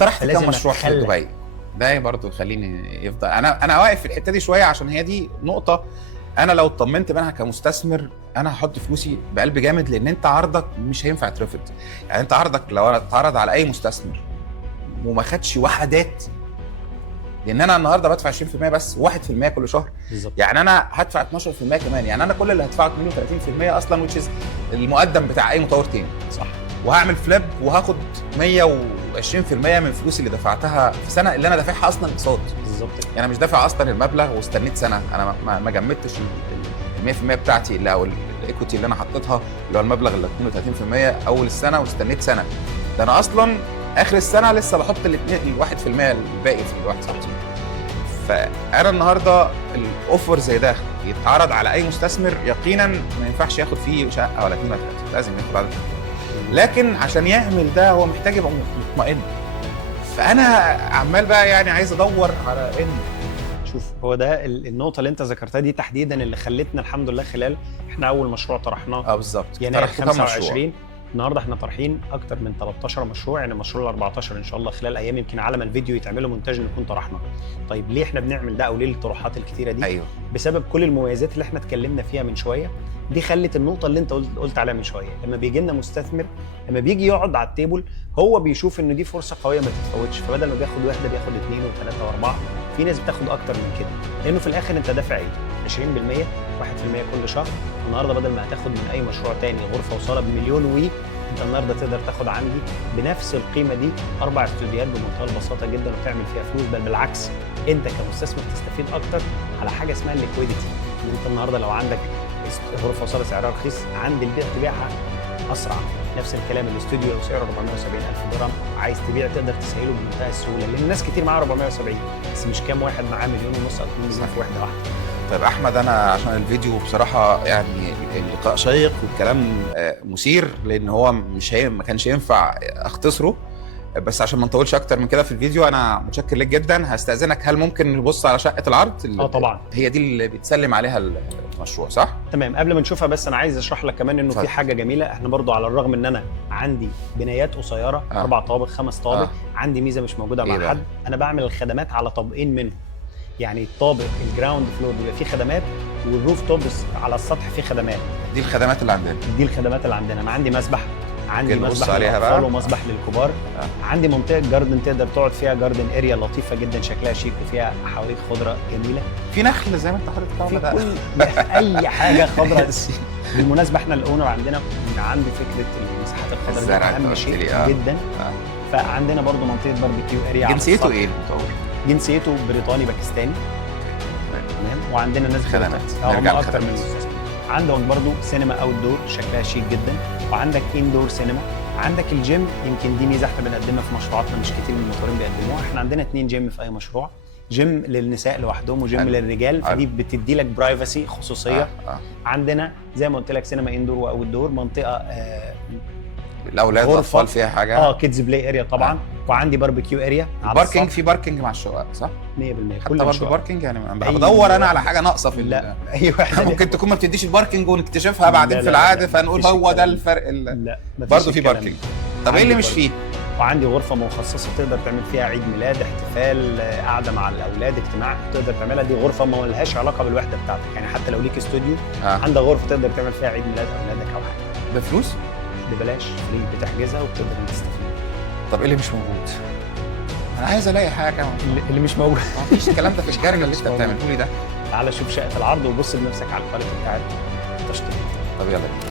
طرحت كام مشروع في دبي، ده برضه يخليني يفضل انا واقف في الحته دي شويه، عشان هي دي نقطه انا لو اطمنت منها كمستثمر انا هحط فلوسي بقلب جامد، لان انت عرضك مش هينفع يترفض. يعني انت عرضك لو اتعرض على اي مستثمر وما خدش وحدات، لان انا النهارده بدفع 20% بس 1% كل شهر بالظبط. يعني انا هدفع 12% كمان، يعني انا كل اللي هدفعه 32% اصلا، which is المقدم بتاع اي مطور تاني. صح. وهعمل فليب وهاخد 120% من فلوسي اللي دفعتها في سنه اللي انا دافعها اصلا اقساط. بالظبط. يعني انا مش دافع اصلا المبلغ واستنيت سنه، انا ما جمدتش ال 100% بتاعتي اللي او الايكوتي اللي انا حطيتها اللي هو المبلغ اللي 32% اول السنه واستنيت سنه. ده انا اصلا اخر السنه لسه بحط ال 1% الباقي في الواحد صاحبي. فانا النهارده الاوفر زي ده يتعرض على اي مستثمر يقينا ما ينفعش ياخد فيه شقه ولا 2 ولا 3، لازم ياخد عدد. لكن عشان يعمل ده هو محتاج يبقى مطمئن. فانا عمال بقى يعني عايز ادور على شوف، هو ده النقطه اللي انت ذكرتها دي تحديدا اللي خلتنا الحمد لله خلال احنا اول مشروع طرحناه بالظبط يناير 25. النهارده احنا طارحين اكتر من 13 مشروع، يعني المشروع ال 14 ان شاء الله خلال ايام يمكن على ما الفيديو يتعمل مونتاج نكون طرحناه. طيب ليه احنا بنعمل ده او ليه الطروحات الكتيره دي؟ ايوه، بسبب كل المميزات اللي احنا اتكلمنا فيها من شويه. دي خلت النقطه اللي انت قلت عليها من شويه، لما بيجي لنا مستثمر لما بيجي يقعد على التيبل هو بيشوف ان دي فرصه قويه ما تتفوتش، فبدل ما بياخد واحده بياخد 2 و3 و4، في ناس بتاخد اكتر من كده، لانه في الاخر انت دافع ايه؟ 20%، 1% كل شهر. النهارده بدل ما هتاخد من اي مشروع تاني غرفه وصاله بمليون انت النهارده تقدر تاخد عندي بنفس القيمه دي 4 استوديوهات بمنتهى البساطه جدا وتعمل فيها فلوس، بل بالعكس انت كمستثمر تستفيد اكتر على حاجه اسمها الليكويديتي. ان انت النهارده لو عندك غرفه وصاله سعرها رخيص عند البيع تبيعها اسرع. نفس الكلام الاستوديو لو سعره 470,000 درهم عايز تبيع تقدر تسهله بمنتهى السهوله، لان الناس كتير معاها 470 بس مش كام واحد معاه 1.5 مليون او 2 مليون في واحده واحده. طيب احمد، انا عشان الفيديو بصراحه يعني اللقاء شيق والكلام مثير، لان هو ما كانش ينفع اختصره، بس عشان ما نطولش اكتر من كده في الفيديو انا متشكر لك جدا. هستاذنك، هل ممكن نبص على شقه العرض؟ طبعا. هي دي اللي بيتسلم عليها المشروع صح؟ تمام. قبل ما نشوفها بس انا عايز اشرح لك كمان انه في حاجه جميله. احنا برضو على الرغم ان انا عندي بنايات قصيره 4 طوابق 5 طوابق عندي ميزه مش موجوده مع حد، انا بعمل الخدمات على طابقين منهم. يعني الطابق الجراوند فلور بيبقى فيه خدمات والروف توبس على السطح فيه خدمات. دي الخدمات اللي عندنا. دي الخدمات اللي عندنا. انا عندي مسبح، عندي مسبح عليها للاطفال ومسبح للكبار. عندي منطقه جاردن تقدر تقعد فيها، جاردن اريا لطيفه جدا شكلها شيك وفيها حواليك خضره جميله، في نخل زي ما انت حضرتك في كل اي حاجه خضراء. بالمناسبه احنا الاونر عندنا عندي فكره المساحات الخضراء اهم شيء جدا. فعندنا برضو منطقه باربيكيو اريا. جنسيته ايه المطور؟ جنسيته بريطاني باكستاني. تمام. وعندنا ناس خدمات اكتر من مستثمر. عندك برضو سينما اوت دور شكلها شيك جدا، وعندك اندور سينما. عندك الجيم، يمكن دي ميزه احنا بنقدمها في مشروعاتنا مش كتير من المطورين بيقدموها. احنا عندنا 2 جيم في اي مشروع، جيم للنساء لوحدهم وجيم للرجال، فدي بتدي لك برايفسي خصوصيه. عندنا زي ما قلت لك سينما اندور واوت دور، منطقه الاولاد والاطفال فيها حاجه كيدز بلاي اريا طبعا. وعندي باربيكيو اريا. الباركينج، في باركينج مع الشقق صح؟ 100%. حتى برضه باركينج، يعني بدور انا على حاجه ناقصه في لا ايوه ممكن تكون ما بتديش الباركينج ونكتشفها بعدين في العاده فنقول هو ده الفرق. لا برضه في باركينج. طب ايه اللي مش فيه؟ وعندي غرفه مخصصه تقدر تعمل فيها عيد ميلاد، احتفال، قعده مع الاولاد، اجتماع تقدر تعملها. دي غرفه ما لهاش علاقه بالوحده بتاعتك، يعني حتى لو ليك استوديو عندك غرفه تقدر تعمل فيها عيد ميلاد اولادك او حاجه. بفلوس؟ ببلاش، بتحجزها وبتقدر تستفيد. طب ايه اللي مش موجود؟ انا عايز الاقي حاجه اللي مش موجود. مفيش الكلام ده في الجرنه اللي انت بتعمله لي ده. تعالى شوف شقه العرض وبص بنفسك على الكواليتي بتاعت التشطيب. طب يلا.